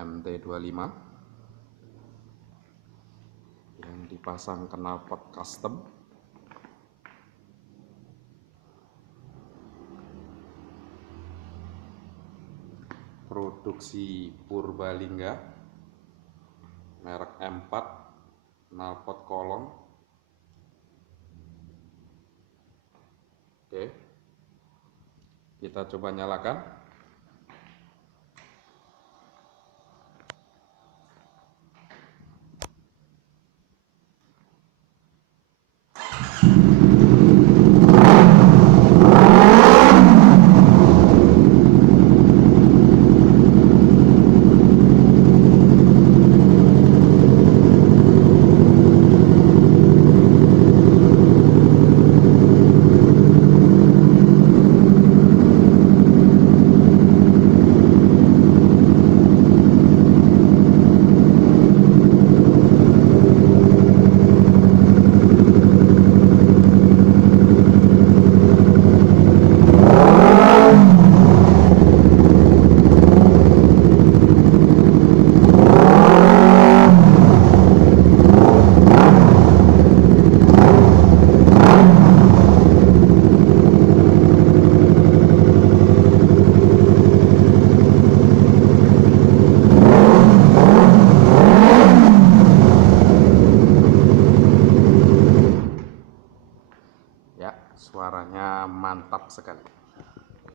MT25 yang dipasang knalpot custom. Produksi Purbalingga, merek M4, knalpot kolong. Oke, kita coba nyalakan. Ya, suaranya mantap sekali.